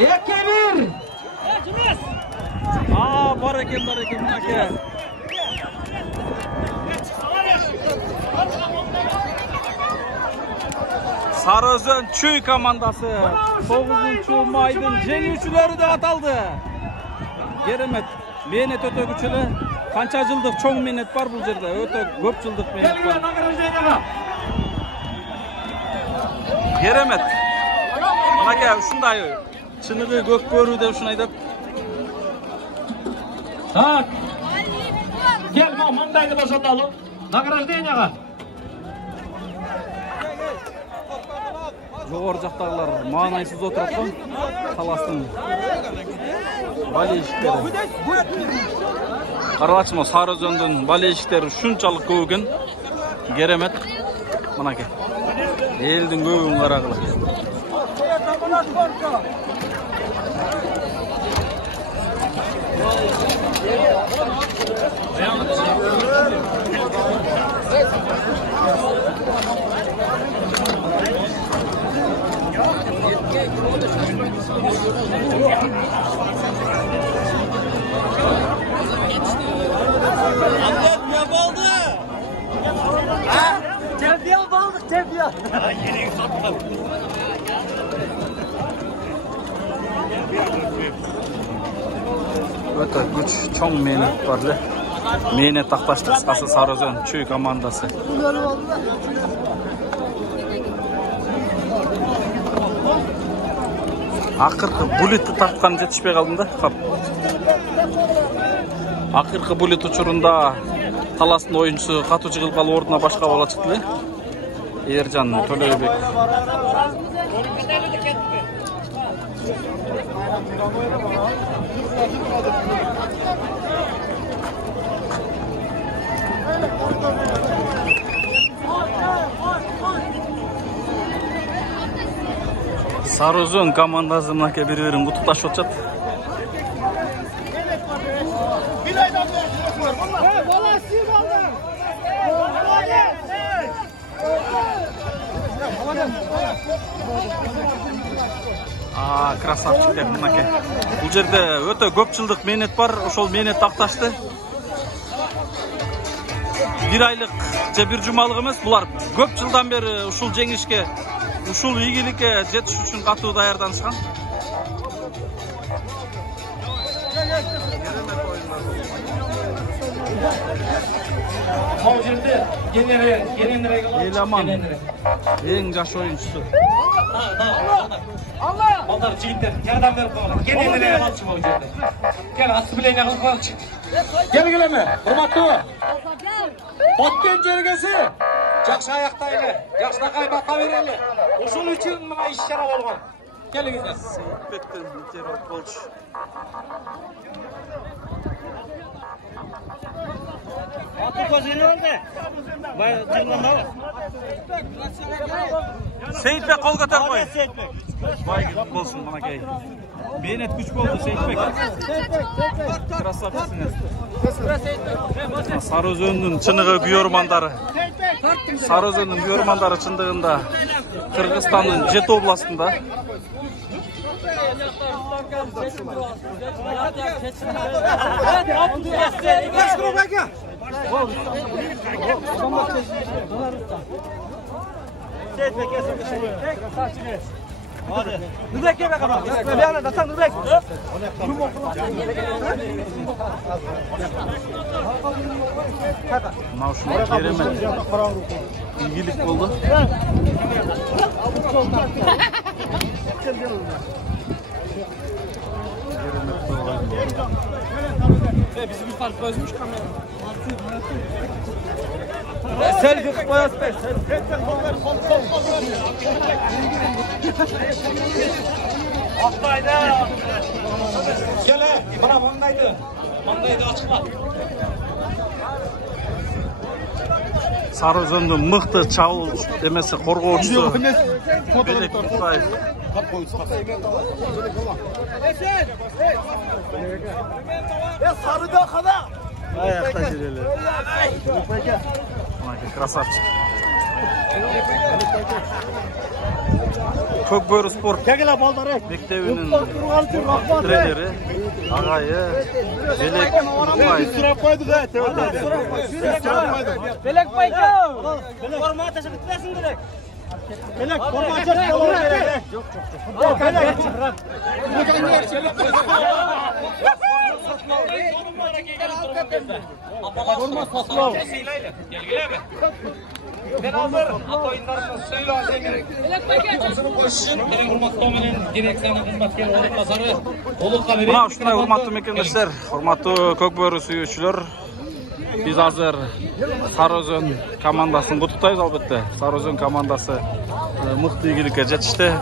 2-1. Бар ekan aka. Sarıözön Çuy komandası 9-chu maydın jengүүчүлөрү деп аталды. Керемет. Менет өтө күчүлүү. Канча жылдык чоң менет бар бул жерде. Өтө көп жылдык менет бар. Керемет. Мынакей ушундай чыныгы көк көрүү деп ушуну айтат. Так. Gel mındaydı boşaltalım. Nagраждениега. Жогору жактагылар маанайсыз отуруп коюп, таластын болельщиктери. Карачмо Sarıözөндүн болельщиктери ушунчалык көп экен. Керемет. Мынакей. Элдин көбүн карагыла. Çempiyon olduk, çempiyon. Yeni sattık. Өтө күч чоң менет бар эле. Менет такташты кыскасы Sarıözön Çuy командасы. Акыркы булетти тапкан жетишпей калдым да. Акыркы булет учурунда таластын оюнчусу катуу жыгылгалы ордуна башка бала чыкты эле. Эржан Төлөбек. Sarıözön komandасы мынакей бири-бирин куттукташып атышат. Красавчик деп мынакей. Бул жерде өтө көп жылдык менет бар, ошол менет такташты. Bir aylık же bir жумалык эмес, булар көп жылдан бери ушул жеңишке, ушул ийгиликке жетиш үчүн катуу даярданышкан. Бул жерде генераль Эламан эң жаш оюнчусу. Балдар жигиттер жардам берип койгула. Генераль алчу бул жерде. Кел ассамблея кылып коелучу. Келгилеме? Урматтуу. Баткен жергеси жакшы аяктайлы, жакшынакай бата берели. Ушул үчүн мына иш-чара болгон. Келиңиздер. Сейитбектен интервью болчу. Сейитбек кол көтөр кой. Бай болсун мынакей. Менет күч болду Сейитбек. Красавчысыңыз. Sarıözöндүн чыныгы күйөрмандары. Sarıözöндүн күйөрмандары чындыгында Кыргызстандын 7 областында. Nurek gel bakalım. Leana datan Nurek. Мына ушундай керемет ийгилик болду. Bizi bir fark bozmuş kamera. Selfie kılıp koyasın be. Aktaydı. Gel he. Bana mandaydı. Mandaydı açıkla. Sarıözöндүн мыкты чабуул эмеси коргоочусу Белек Кутаев. Sarıda kadar. Ayakta жүрелер. Красавчик. Көкбөрі спорт мектебінің тренері ағайы Белек Нұрбаев. Белек байка! Форма ташып кетесің керек. Белек форма ташып болу керек. Жоқ. Форма сатылау. Ben hazır at oyunlarını söyle gerek. Osunu koşuşun eng hurmattуу менен дирекциянын кызматкери орун басары Улукка берет. Мына ушундай урматтуу мекендештер, урматтуу көкбөрү сүйүүчүлөр, биз азыр Сары Өзөн командасын куттуктайбыз албетте. Сары Өзөн командасы мыкты ийгиликке жетишти.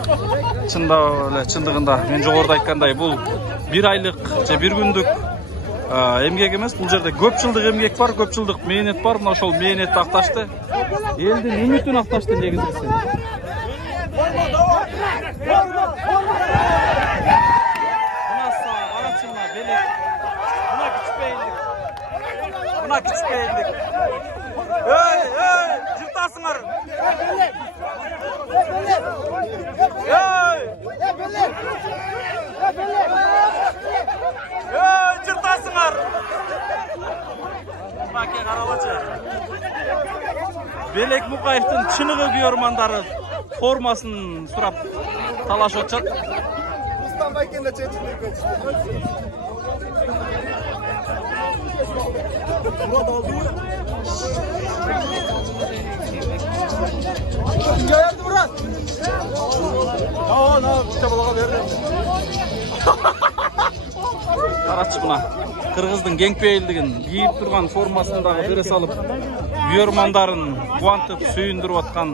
Чындыгында мен жогоруда айткандай бул 1 айлык же 1 күндүк эмгек эмес, бул жерде көп жылдык эмгек бар, көп жылдык мээнет бар. Мына ошол мээнетти акташты. Элдин үмүтүн акташты негизгиси. Buna küçpeyindik. Hey, cırtasınlar. Hey, cırtasınlar. Bak ya Karavaçı. Белек Мукаевтың чыныгы күйөрмандары формасын сурап талашып атышат. Карачы мына кыргыздын кеңпейилдигин кийип турган формасындагы бере салып күйөрмандарын кубантып сүйүндүрүп аткан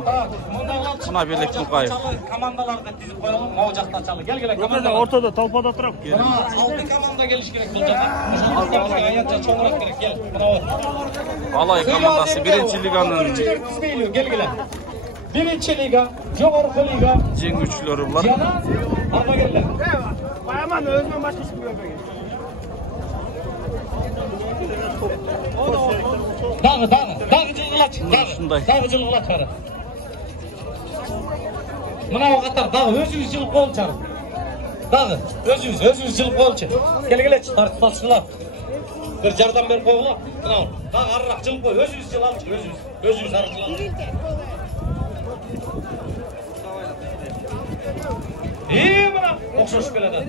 мына Белек Мукаев. Командаларды тизип коелу, могу жакта чалы. Келгиле команда. Ортодо толпада турат. Мына 6 команда келиш керек бул жерде. Ушул аянча чоңураак керек. Кел, мына Алай командасы 1-чи лиганын келгиле. 1-чи лига, жогорку лига жеңүүчүлөрү булар. жана ардагерлер. Баяман өзүнөн башка эч ким көрбөгөн. Дагы жылгылач. Дагы жылгылач бары. Мына катар дагы өзүбүз жылып коелучу. Дагы өзүбүз жылып коелучу. Келгилечи, тартып bir жардам берип койгула. Мына дагы арыраак жылып кой. Өзүбүз жылалычы, өзүбүз ары жылалычы. Мына окшошуп келатат.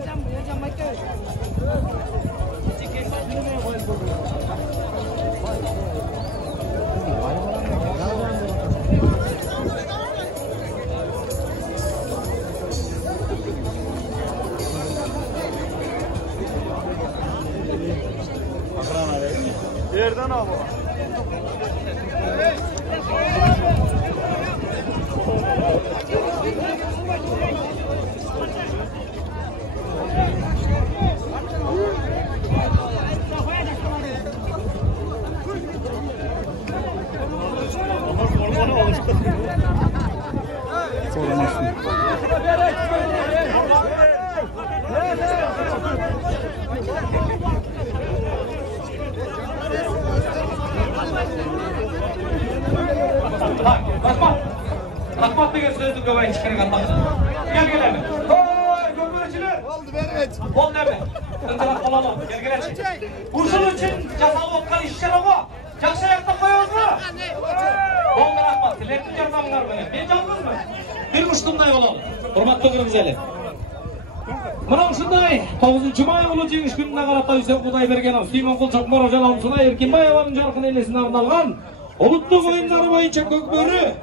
Yerden al bu. Rahmat деген сөздү көп айтыш керек атаңыз. Келгилеби. Ой, көпөрчүлөр. Болду, берет. Болду эми. Ынтырак бололу. Келгилечи. Ушул үчүн жасалып аткан иш-чарага жакшы аяктап коебузбу? Болду, рахмат. Силердин жардамыңар менен. Мен жалгызмын. Бир муштундай бололу. Урматтуу кыргыз эли. Мына ушундай 9-май улуу жеңиш күнүнө карата Үсен Кудайбергенов, Симон Кулчакмаров жана Умсунай Эркинбаеванын жаркын элесине арналган улуттук оюндар боюнча көкбөрү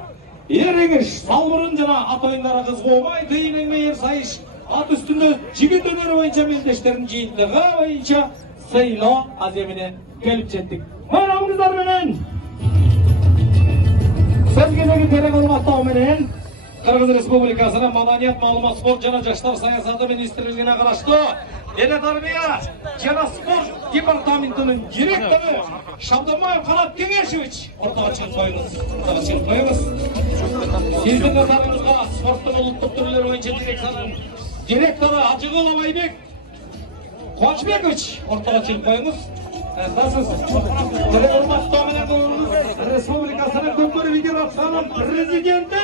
Ереңиш, салбырын жана ат оюндары кызгообай, тыйын мейер сайыш, ат үстүндө жигит өнөрү боюнча мелдештердин жыйынтыгы боюнча сыйлоо аземине келип жеттик. Байрамыңыздар менен сөзгедеги терең урматтоо менен Кыргыз Республикасынын Маданият, маалымат, спорт жана жаштар саясаты министрлигине караштуу Дене тарбия жана спорт департаментинин директору Шабдамаев Канат Кеңешевич ортого чыгып коюңуз. Сиздин назарыңызга спорттун улуттук түрлөрү боюнча дирекциянын директору Ажыгул Абайбек Кубанычбекович ортого чыгып коюңуз. Nasılsın? Respublikasının Doktor Federasyonun prezidenti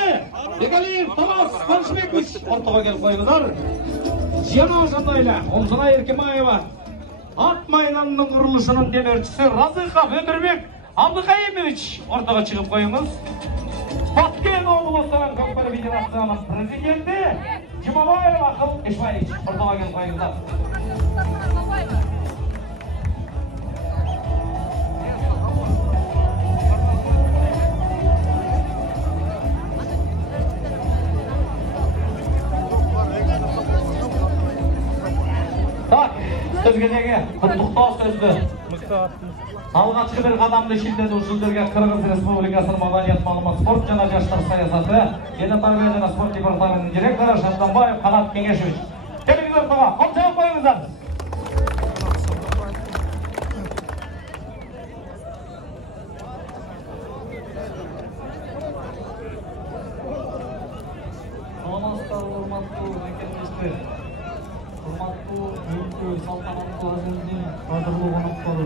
Begaliyev Tamas Konuşmekmiş ortağa gelip koyunlar. Jiyana Şandayla, Omzuna Erkemayeva, At Maydanı'nın kuruluşunun demircisi Razıkov Ömürbek Abdülkayimович ortağa çıkıp koyunuz. Batken Oğuzhan Doktor Federasyonun prezidenti Jumabayev Akıl Eşmayeviç ortağa gelip koyunlar. Tak, sözgedегі құттықтау сөзді. Алғашқы бір қадамды шілденушілерге Қырғыз Республикасының Маданият Мағлұмат спорт жана жаштар саясаты және тәрбие жана спорт департаментінің директоры Шамданбаев Қанат Кеңешевич. Телевизорға қол жауып қойыңыздар. Саламатсыздар, урматтуу мекемдештер. Урматтуу бүгүнкү салтанаттуу азиздин кадырлуу коноктору.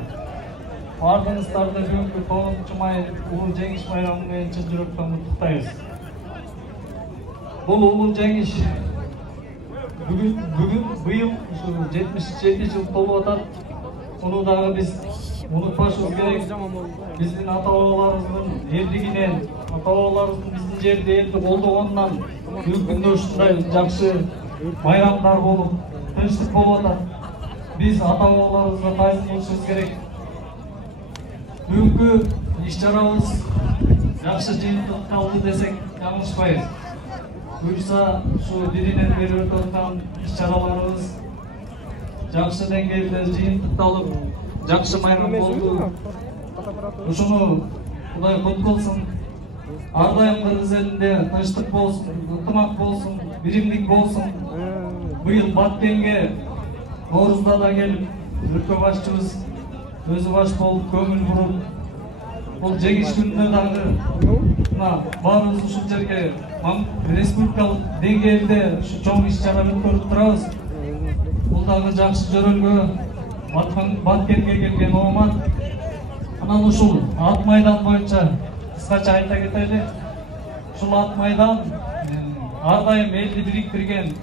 Бардыгыңыздарды бүгүнкү 9-май улуу жеңиш байрамы менен чын жүрөктөн куттуктайбыз. Бул улуу жеңиш быйыл 77 жыл толуп атат. Муну дагы биз унутпашыбыз керек. Биздин ата-бабаларыбыздын элдигинен, ата-бабаларыбыздын биздин жерди элди колдогонунан бүгүнкү күндө ушундай жакшы байрамдар болуп, тынчтык болуп атат. Биз ата-бабаларыбызга таасир болушубуз керек. Бүгүнкү иш-чарабыз жакшы жыйынтыкталды десек жаңылышпайбыз. Буюрса, ушу биринен бери өтүп аткан иш-чараларыбыз жакшы деңгээлде жыйынтыкталып, жакшы майрам болду. Ушуну Кудай котколсун. Ар дайым Кыргыз элинде тынчтык болсун, ынтымак болсун, биримдик болсун. Быйыл Баткенге Ноорузда да келип, өлкө башчыбыз өзү баш болуп көңүл буруп, бул жеңиш күнүнө дагы баарыбыз ушул жерге республикалык деңгээлде ушу чоң иш-чара өткөрүп турабыз. Бул дагы жакшы жөрөлгө Баткенге келген оомат. Анан ушул ат майдан боюнча кыскача айта кетели. Ушул ат майдан ар дайым элди бириктирген,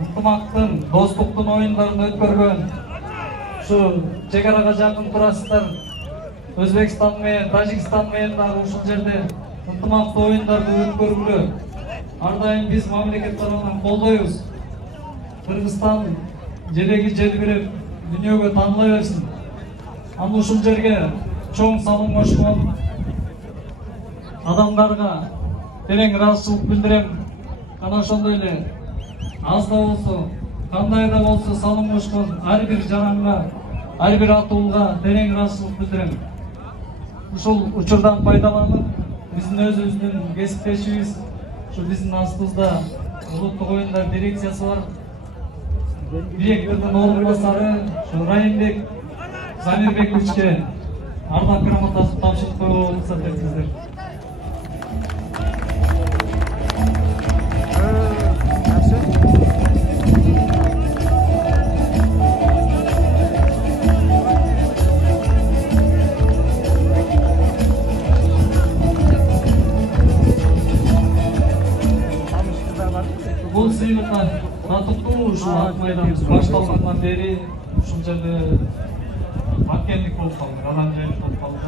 ынтымактын, достуктун оюндарын өткөргөн. Ушу чек арага жакын турасыздар. Өзбекстан менен, Тажикстан менен дагы ушул жерде ынтымактуу оюндарды өткөргүлө ар дайым биз мамлекет тарабынан колдойбуз. Кыргызстан желеги желбиреп дүйнөгө тааныла берсин. Аны ушул жерге чоң салым кошкон адамдарга терең ыраазычылык билдирем. Ana ошондой эле аз да болсо, кандай да болсо салым кошкон ар бир жаранга, ар бир атуулга терең ыраазычылык билдирем. Ушул учурдан пайдаланып, биздин өзүбүздүн кесиптешибиз, ушу биздин астыбызда улуттук оюндар дирекциясы бар. Директордун орун басары Райымбек Замирбековичке ардак грамотасын тапшырып коюлуп рұқсат етсеңіздер. Бұл сыйлыққа татыктуу ушул ат майдан башталгандан бери ушул жерде Баткендик болуп калды, Рананжайлык болуп калды.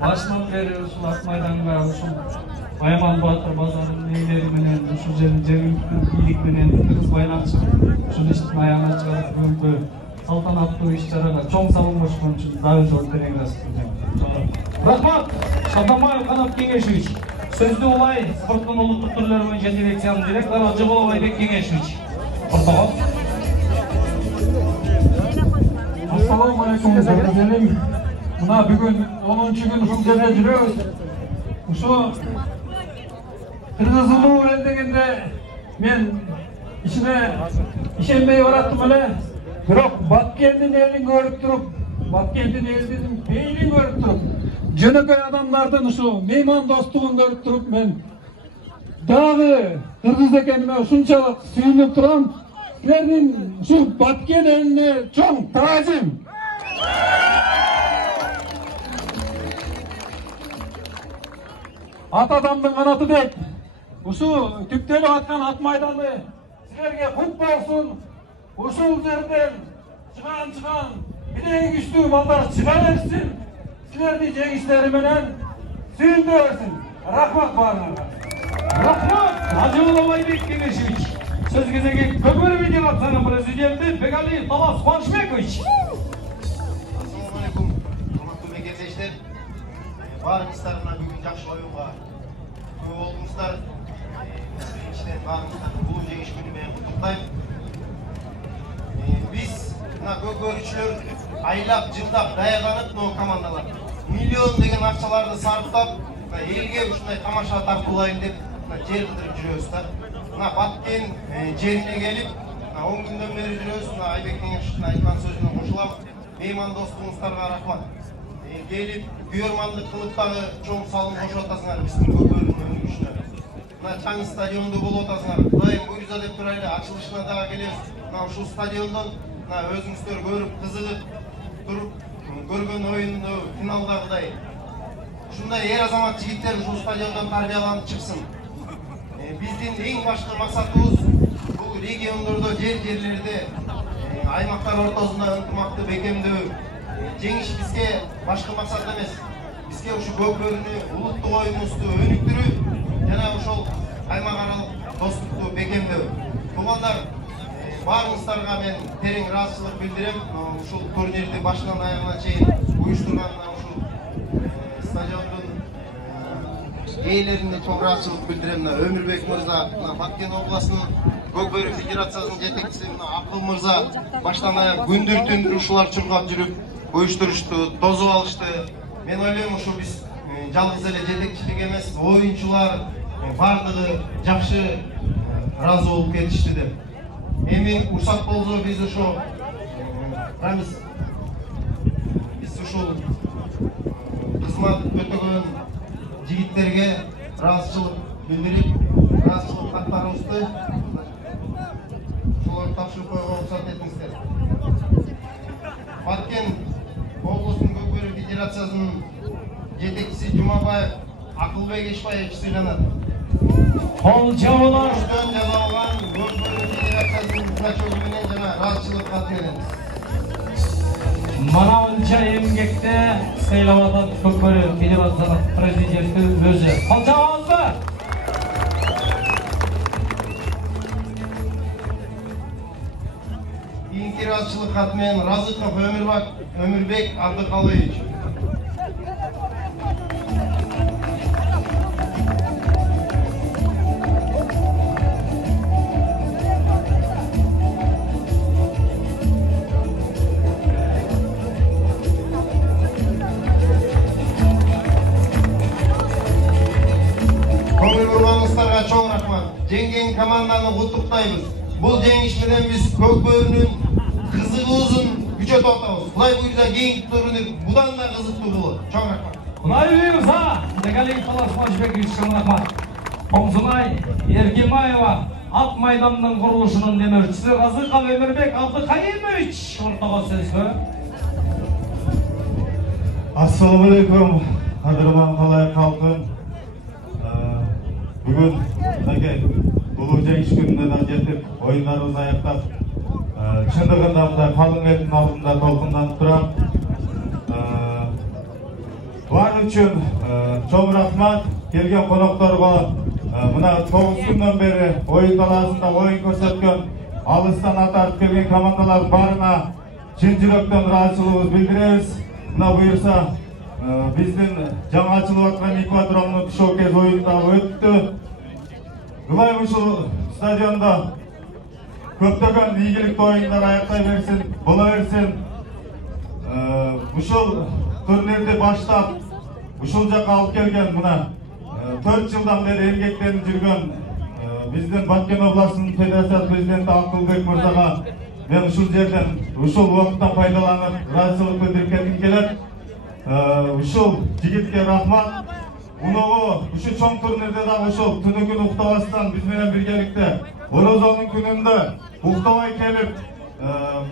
Башынан бери ушул ат майданга ушул Айман Батыр базарынын ээлери менен ушул жердин жергиликтүү бийлик менен Кыргыз байланышып ушул иштин аягына чыгарып бүгүнкү салтанаттуу иш-чарага чоң салым кошкон үчүн дагы жолу терең ыраазычылык. Рахмат, Шабданбаев Канат Кеңешевич. Сөзді олай спорттың ұлттық түрлері бойынша дирекцияның директоры Жығылов Айбек Кеңешевич. Ортаға. Ассалаумағалейкум, зәбірделім. Мына бүгін 10-шы күн ушул жерде жүрөбүз. Ушу Кыргыз улуу эл дегенде мен ичине ишенбей бараттым эле. Бирок Баткендин элин көрүп туруп, Баткендин элдин бейлин көрүп туруп, жөнөкөй адамдардын ушу мейман достугун көрүп туруп мен дагы кыргыз экениме ушунчалык сүйүнүп турам. Силердин ушу Баткен элине чоң таазим. At adamdın kanatı dek. Uşu tükteli atkan at maydanı sizlerge kut bolsun. Uşul yerden çıkan bileğin güçlü ballar çıkaversin. Sizlerdi jengişleri menen süyündürürsün. Rahmat bağırlarına. Rahmat Hacı Ulamayбек Кенешевич. Söz кезегі Көкбөрі Федерацияның президенті Бегалиев Талас Қуанышбекович. Assalamualaikum, құрметті мекендештер. Барыңыздарына бүгін жақсы ойынға көп болдыңыздар. Біріншіден барыңыздарды бұл жеңіс күнімен құттықтаймын. Біз мына көкбөрішілер айлап жылдап даярданып командалар миллион деген ақшаларды сарптап елге ушундай тамаша тартуулайын деп жер кыдырып жүрөбүз да. Мына Баткен жерине келип 10 күндөн бери жүрөбүз. Мына Айбек Кеңешевичтин айткан сөзүнө кошулам. Мейман достугуңуздарга рахмат. Келип күйөрмандык кылып дагы чоң салым кошуп атасыңар биздин көкбөрүнүн өнүгүшүнө. Мына чаңы стадиондо болуп атасыңар. Кудайым буйрса деп турайлы, ачылышына дагы келебиз. Мына ушул стадиондон өзүңүздөр көрүп, кызыгып туруп көргөн оюнду финалдагыдай ушундай эр азамат жигиттер ушул стадиондон тарбияланып чыксын. Биздин эң башкы максатыбыз бул региондордо, жерлерде, аймактар ортосунда ынтымакты бекемдөө. Жеңиш бизге башкы максат эмес. Бизге ушу көкбөрүнү, улуттук оюнубузду өнүктүрүү жана ошол аймак аралык достукту бекемдөө. Туугандар, баарыңыздарга мен терең ыраазычылык билдирем. Ушул турнирди башынан аягына чейин уюштурган ушул стадиондун ээлерине чоң ыраазычылык билдирем. Өмүрбек мырза, Баткен областынын Көкбөрү федерациясынын жетекчиси Акыл мырза баштан аяк күндүр түндүр ушулар чуркап жүрүп уюштурушту, тозуп алышты. Мен ойлойм, ушу биз жалгыз эле жетекчилик эмес, оюнчулар бардыгы жакшы ыраазы болуп кетишти деп. Эми уруксат болсо биз ошо ушул кызмат өтөгөн жигиттерге ыраазычылык билдирип, ыраазычылык каттарыбызды ошолорду тапшырып коюуга уруксат этиңиздер. Баткен облустунун Көкбөрү федерациясынын жетекчиси Жумабаев Акылбек Ешбаевич сыйланат. Кол жабылар. Жазалган Көкбөрү федерациясынын значогу менен жана ыраазычылык каты менен. Манавынча эмгекте сыйлап атат Көкбөрү федерациясынын президенти өзү. Кол жабабызбы? Кийинки ыраазычылык каты менен Разыков Өмүрбек Абдыкалыевич. Көңүл бурганыңыздарга чоң рахмат. Жеңген команданы куттуктайбыз. Бул жеңиш менен биз Көкбөрүнүн кызыгуусун күчөтүп атабыз. Кудай буйрса кийинки турнир будан да кызыктуу болот. Чоң рахмат. Кудай буйрса, Бегалиев Талас Куанышбекович чоң рахмат. Комсунай Эркимаева ат майданынын курулушунун демөөрчүсү Разыков Өмүрбек Абдыкалыевич ортого сөзгө. Assalamu alaikum, qadrman qalay xalqim. Бүгін ұлы жеңіс күніне жетіп, ойындарымызды аяқтап, шындығында мына қалың елдің алдында толқынданып тұрам. Бар үшін чоң рахмат, келген қонақтарға мына 9 күннен бері ойын таласында ойын көрсеткен, алыстан атарып келген командалар барына шын жүректен ыраазычылыгыбызды билдиребиз. Мына буюрса биздин жаңа ачылып аткан ипподромдун шоукез оюндары өттү. Кылайм ушул стадиондо көптөгөн ийгиликтүү оюндар аяктай берсин, боло берсин. Ушул турнирди баштап, ушул жакка алып келген мына 4 жылдан бери эмгектенип жүргөн биздин Баткен областынын федерация президенти Акылбек мырзага мен ушул жерден, ушул убакыттан пайдаланып, ыраазычылык билдирип кетким келет. Ушул жигитке рахмат. Уногу ушу чоң турнирде дагы ошол түнү күнү уктабастан биз менен биргеликте Орозонун күнүндө уктабай келип,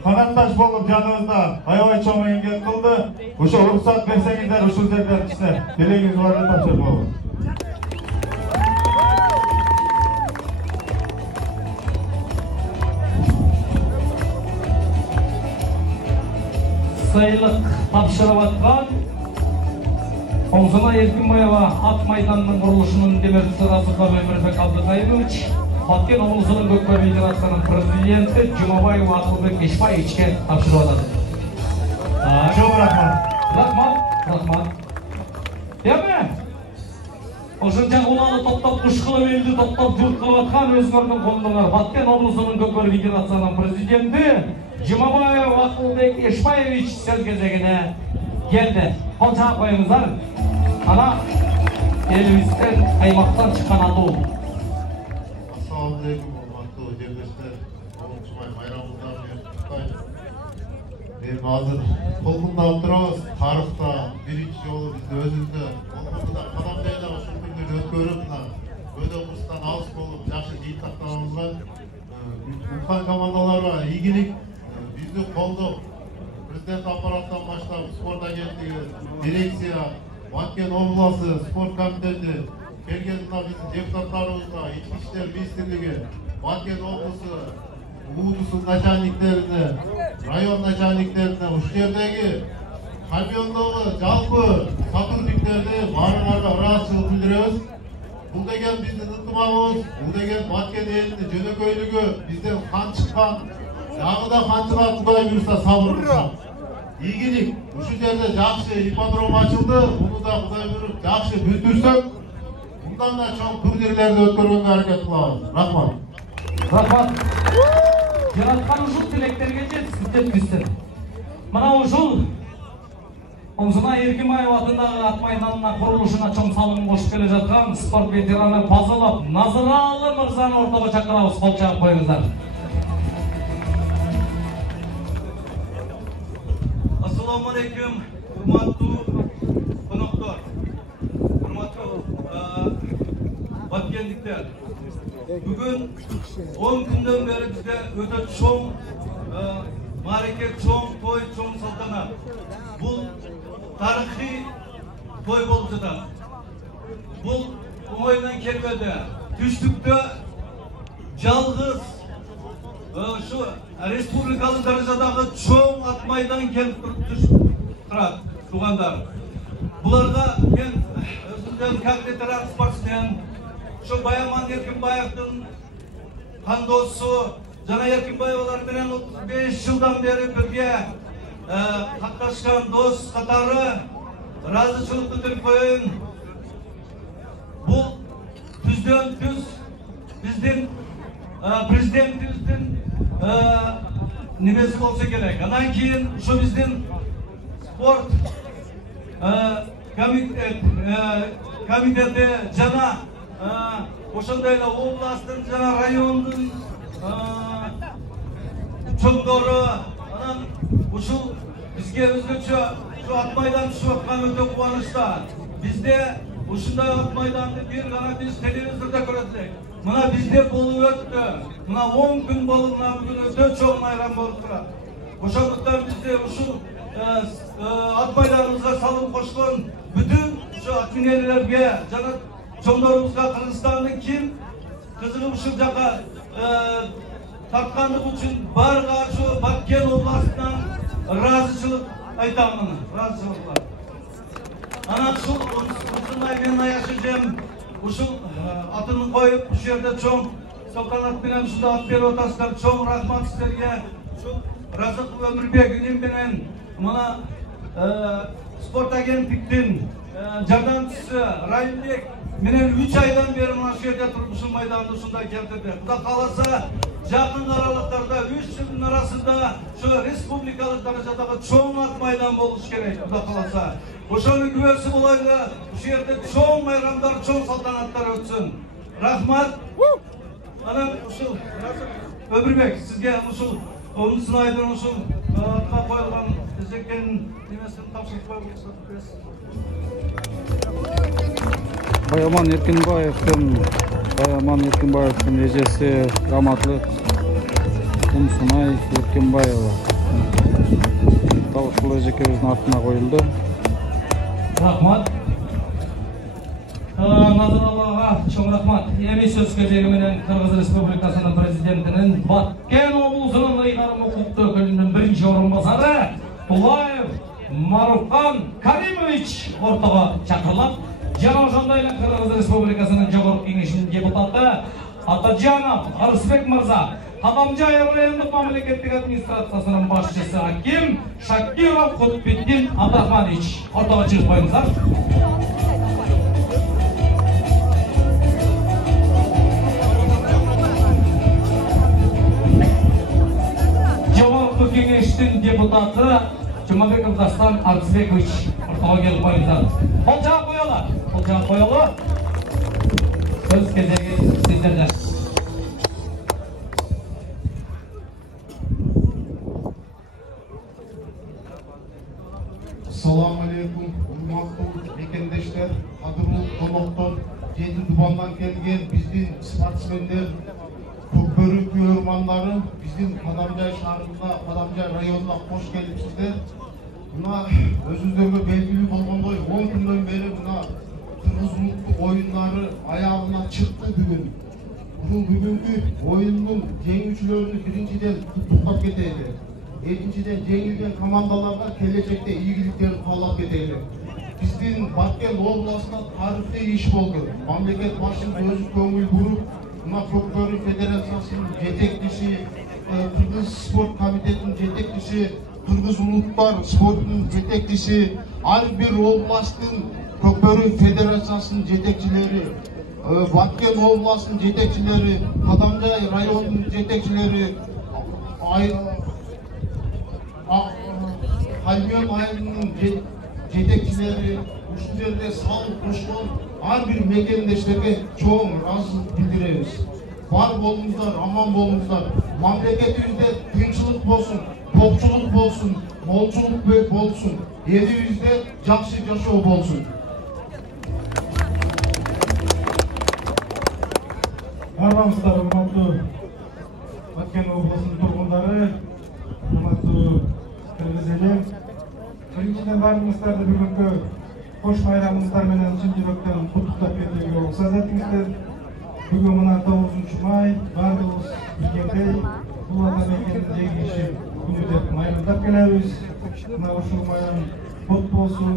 kanatdaş bolup janыбызda аябай чоң эмгек кылды. Ошо уруксат берсеңиздер ушул жерден ичине белегиңиз бар деп тапшырмакмын. Sayılık tapşırıp atkan Oğuzuna Erkinbayeva at maydanının kuruluşunun demircisi Rasıklar Ömürбек Abdыкайбович Баткен облысының Көкпар федерациясының президенті Жұмабаев Атылбек Ешбаевичке тапшырып атады. Çok rahmat. Рахмат. Деме? Ошонча уланы топтоп куш кылып элди топтоп журт кылып аткан өзгөрдүн колдоңор Баткен облысының Көкпар федерациясының президенті Жұмабаев Атылбек Ешбаевич сөз кезегине келди. Кол чаап коюңуздар. Ана элибизден аймактан чыккан атуу. Assalamualaikum warahmatullahi wabarakatuh. Oğuzcumay bayramınızdan ben hazır Kolkun'da oturuz. Tarıkta birinci yolu bizde özünde. Kolkun'da kadam deyde şu günleri ötkörüp öde kurstan alış bolup yaxşı jeyip taktığımız var. Ulkan komandalar var. İyilik bizde kolduk. Prezident aparattan başlayıp sport agentliği, direksiya, Баткен обласы спорт комитети, келгенде біздің депутаттарымызға, Ішкі іштер министрлігі, Баткен облысы, УДУСының начальниктеріне, район начальниктеріне, үш жердегі чемпиондығы жалпы сотрудниктерді барыңарға ыраазычылык билдиребиз. Бұл деген біздің ынтымағыбыз, бұл деген Баткен елінің жөнөкөйлүгү, бізден қан шыққан, жағы да қанчыға Кудай буйрса сабыр кылсак. Ийгилик, ушул жерде жакшы ипподром ачылды, муну да Кудай буйруп жакшы бүтүрсөк, мындан да чоң турнирлерди өткөргөнгө аракет кылабыз. Рахмат. Жараткан ушул тилектерге жеткизсин. Мына ушул Оңзына Эркинбаев атындагы ат майданына курулушуна чоң салым кошуп келе жаткан спорт ветераны Базылов Назыралы мырзаны ортого чакырабыз. Кол чаап коюңуздар. Assalamu alaikum, hurmatli qonoqlar, hurmatli Batkenliklar. Bugun 10 kundan beri bizde öte çoğun mareke, çoğun toy, çoğun saltanat. Bu tarihi toy bolcuda. Bu olaydan kelmedi. Düştükte жалғыз şu respublikalı derecedeki çoğun atmaydan gelip тұрады туғандар. Бұларға мен өзімден как ветеран спортсмен, şu Баяман Эркинбаевтың қандосы, жана Эркинбаевалар менен 35 жылдан бері бірге катташкан дос қатары разычылык білдіріп коюн. Бұл түзден түз біздің президентіміздің немесі болса керек. Анан кейін şu біздің спорт комитеті жана ошондой областың жана райондун чоңдору анан ушул бизге өзгөчө şu ат майдан түшүп аткан өтө кубанычта. Бизде ушундай ат майданды бир гана биз телевизордо көрөт элек. Мына бизде болуп өттү. Мына 10 күн болуп мына бүгүн өтө чоң майрам болуп турат. Ошондуктан бизде ушул ат майданыбызга салым кошкон бүтүн şu ат минелерге жана чоңдорубузга Кыргызстандын ким кызыгып ушул жака тарткандыгы үчүн барга şu Баткен областынан ыраазычылык айтамын. Ыраазычылык. Анан ушул ушундай мен аяшыжем ушул атын коюп ушул жерде чоң салтанат менен ушундай ат берип атасыздар. Чоң рахмат сиздерге. Ушул Разык Өмүрбек менен мына спорт агенттиктин жардамчысы Райымбек менен 3 айдан бери мына ушул жерде туруп ушул майданды ушундай келтирди. Кудай кааласа жакын аралыктарда 3 жылдын арасында şu республикалык даражадагы чоң ат майдан болуш керек. Кудай кааласа ошонун күбөсү болойлу. Ушул жерде чоң майрамдар, чоң салтанаттар өтсүн. Рахмат. Анан ушул Өмүрбек сизге ушул Оңусын айдын ушул атка коюлган эзекенин немесин тапшырып коюңуз. Баяман Эркинбаевдин эжеси Раматлык Kumsunay Erkenbayeva. Талшыл эжекебиздин артына коюлду. Рахмат. Назараллага чоң рахмат. Эми сөз кезеги менен Кыргыз Республикасынын президентинин Баткен облусунун ыйгарым укуктуу өкүлүнүн биринчи орун басары Тулаев Маруфхан Каримович ортого чакырылат. Жана ошондой эле Кыргыз Республикасынын жогорку кеңешинин депутаты Атажанов Арысбек мырза, Кадамжай райондук мамлекеттик администрациясынын башчысы Аким Шакиров Кутбетдин Абдрахманович ортого чыгып коюңуздар. Жогорку кеңештин депутаты Жумабеков Дастан Арысбекович ортого келип коюңуздар. Кол жаап коелу. Кол жаап коелу. Söz кезеги сиздерде. Assalamu alaikum, hurmatlı mekendештер, кадырлуу коноктор, жети тубандан келген биздин спортсмендер, көкбөрү көрөрмандары, биздин Кадамжай шаарында, Кадамжай районуна кош келипсиздер. Мына өзүңүздөргө белгилүү болгондой, 10 күндөн бери мына Кыргыз улуттук оюндары аягына чыкты бүгүн. Ушул бүгүнкү оюндун жеңүүчүлөрүн биринчиден куттуктап кетели. Экинчиден жеңилген командаларга келечекте ийгиликтерин каалап кетели. Биздин Баткен областында тарыхый иш болду. Мамлекет башчысы өзү көңүл буруп, мына Көкбөрү федерациясынын жетекчиси, Кыргыз спорт комитетинин жетекчиси, Кыргыз улуттар спортунун жетекчиси, ар бир областтын Көкбөрү федерациясынын жетекчилери, Баткен областынын жетекчилери, Кадамжай районунун жетекчилери, Кальмион айылынын жетекчилери, ушул жерде салып кошкон ар бир мекендештерге чоң ыраазычылык билдиребиз. Бар болуңуздар, аман болуңуздар. Мамлекетибизде тынччылык болсун, топчулук болсун, молчулук болсун. Элибизде жакшы жашоо болсун. Армысыздар, урматтуу Баткен облусунун тургундары, урматтуу кыргыз элем. Биринчиден баарыңыздарды бүгүнкү кош майрамыңыздар менен чын жүрөктөн куттуктап кетүүгө уруксат этиңиздер. Бүгүн мына 9 май баардыгыбыз билгендей бул ата мекендин жеңиши күнү деп майрамдап келебиз. Мына ушул майрам кут болсун.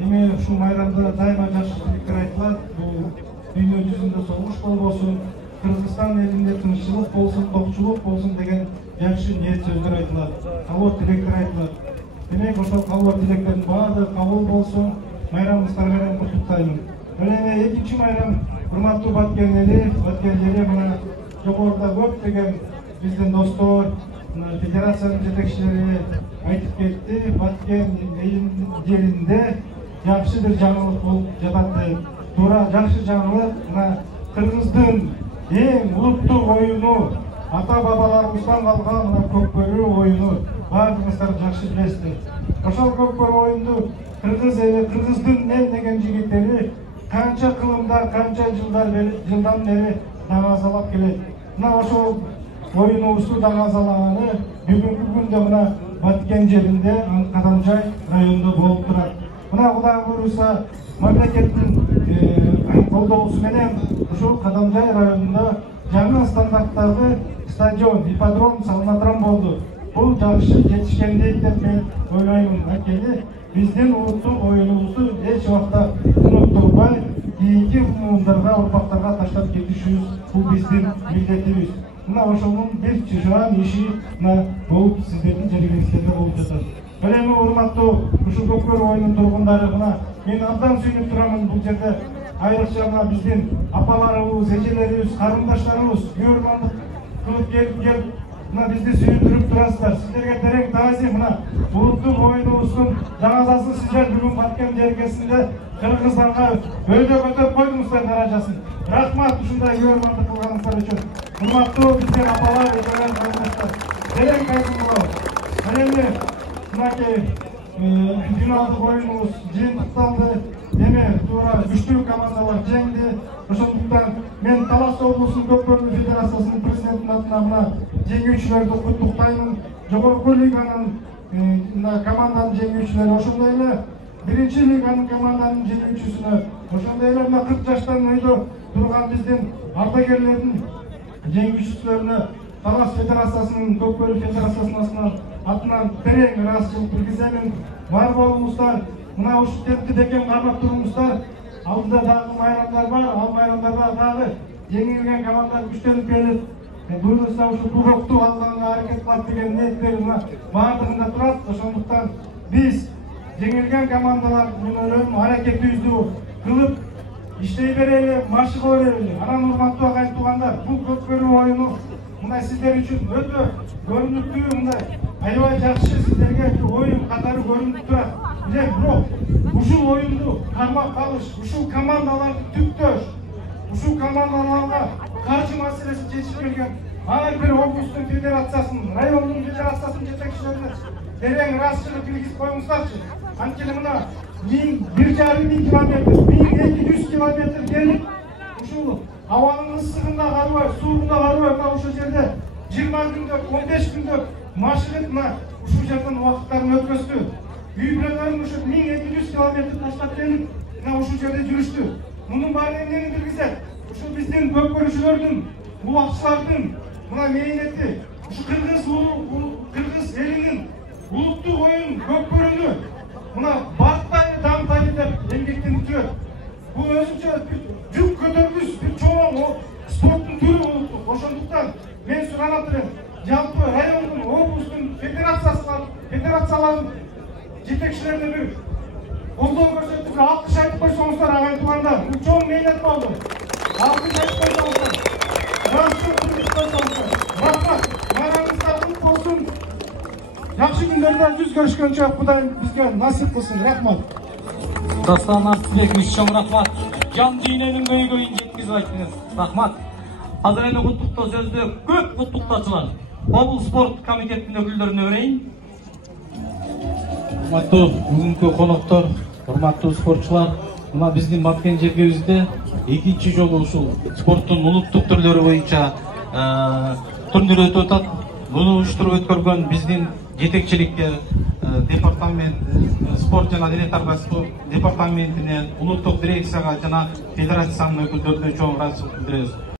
Эми ушул майрамда дайыма жакшы тилектер айтылат. Бул дүйнө жүзүндө согуш болбосун, Кыргызстан элинде тынччылык болсун, токчулук болсун деген жакшы ниет сөздөр айтылат. Кабыл тилектер айтылат. Демек ошол кабыл тилектердин баардыгы кабыл болсун. Майрамыңыздар менен куттуктаймын. Эми экинчи майрам урматтуу Баткен эли, Баткендери мына жогоруда көптөгөн биздин достор, федерациянын жетекчилери айтып кетти. Баткен жеринде жакшы бир жаңылык болуп жатат. Туура жакшы жаңылык мына Кыргыздын эң улуттук оюну, ата-бабаларыбыздан калган мына Көкбөрү оюну баардыгыңыздар жакшы билесиздер. Ошол Көкбөрү оюнду Кыргыз эли, Кыргыздын эл деген жигиттери канча кылымдар, канча жылдан бери даңазалап келет. Мына ошол оюнубузду даңазалаганы бүгүнкү күндө мына Баткен жеринде, Кадамжай районунда болуп турат. Мына Кудай буйруса мамлекеттин колдоосу менен ушул Кадамжай районунда жаңы стандарттагы стадион, ипподром салынатыран болду. Бул жакшы жетишкендик деп мен ойлоймун. Анткени биздин улуттук оюнубузду эч убакта уnuttурбай, кийинки муундарга, урпактарга таштап кетишибиз бул биздин милдетибиз. Мына ошонун бир чыжаан иши болуп сиздердин жергилиңиздерде болуп жатат. Эми урматтуу ушул Көкбөрү оюнунун тургундары, мына мен абдан сүйүнүп турамын бул жерде. Айрыкча мына биздин апаларыбыз, эжелерибиз, карындаштарыбыз көрмандык кылып келип мына бизди сүйүндүрүп турасыздар. Сиздерге терең таазим. Мына улуттук оюнубуздун даңазасын сиздер бүгүн Баткен жергесинде Кыргызстанга өйдө көтөрүп койдуңуздар даражасын. Рахмат ушундай көрмандык кылганыңыздар үчүн. Урматтуу биздин апалар, эжелер, карындаштар, терең таазим болобуз. Эми мынакей финалдык оюнубуз жыйынтыкталды. Эми туура күчтүү командалар жеңди. Ошондуктан мен Талас облусунун көпкөрүнү федерациясынын президентинин атынан мына жеңүүчүлөрдү куттуктаймын. Жогорку лиганын команданын жеңүүчүлөрү, ошондой эле биринчи лиганын команданын жеңүүчүсүнө, ошондой эле мына 40 жаштан өйдө турган биздин ардагерлердин жеңүүчүсүлөрүнө Талас федерациясынын көпкөрү федерациясынын атынан терең ыраазычылык билгиземин. Бар болуңуздар, мына ушул темпти бекем кармап туруңуздар. Алдыда дагы майрамдар бар, ал майрамдарда дагы жеңилген командар күчтөнүп келип, буюрса ушул кубокту алганга аракет кылат деген ниеттер баардыгында турат. Ошондуктан биз жеңилген командалар менен аракетибизди кылып иштей берели, машыга берели. Анан урматтуу агайын туугандар, бул көпкөрү оюну мындай сиздер үчүн өтө көрүнүктүү, мындай аябай жакшы сиздерге оюн катары көрүнүп турат. Бирок ушул оюнду кармап калыш, ушул командаларды түптөш, ушул командаларга каржы маселесин чечип берген ар бир облустун федерациясынын, райондун федерациясынын жетекчилерине терең ыраазычылык билгизип коюңуздарчы. Анткени мына 1,5 километр, 1200 километр келип, ушул абанын ысыгында карабай, суугунда карабай, мына ушул жерде 20 күндөк, 15 күндөк машыгып мына ушул жерден убакыттарын өткөздү. Үй-бүлөлөрүн ушул 1200 километр таштап келип, мына ушул жерде жүрүштү. Мунун баары эмнени билгизет? Ушул биздин көпкөрүчүлөрдүн, убакчылардын мына мээнети, ушу кыргыз элинин улуттук оюн көпкөрүнү мына барттай дамтай деп эмгектенип жүрөт. Бул өзүнчө жүк көтөргүс бир чоң спорттун түрү улуттук. Ошондуктан мен суранат элем, жалпы райондун, облустун федерациялардын жетекчилерине бир колдоо көрсөтүп, алкыш айтып койсоңуздар агайын туугандар. Бул чоң мээнет болду. Алкыш айтып койсоңуздар. Ыраазычылык билдирип койсоңуздар. Рахмат. Майрамыңыздар кут болсун. Жакшы күндөрдө жүз көрүшкөнчө Кудай бизге насип кылсын. Рахмат. Дастан Артыбекович, чоң рахмат. Жан дүйнөнүн көйгөйүн жеткизип айттыңыз. Рахмат. Азыр эми куттуктоо сөздү көп куттуктоочулар облус спорт комитетинин өкүлдөрүнө берейин. Урматтуу бүгүнкү коноктор, урматтуу спортчулар, мына биздин Баткен жергебизде экинчи жолу ушул спорттун улуттук түрлөрү боюнча турнир өтүп атат. Муну уюштуруп өткөргөн биздин жетекчиликке департамент, спорт жана адилет аргасыздык департаментине, улуттук дирекцияга жана федерациянын өкүлдөрүнө чоң ыраазычылык билдиребиз.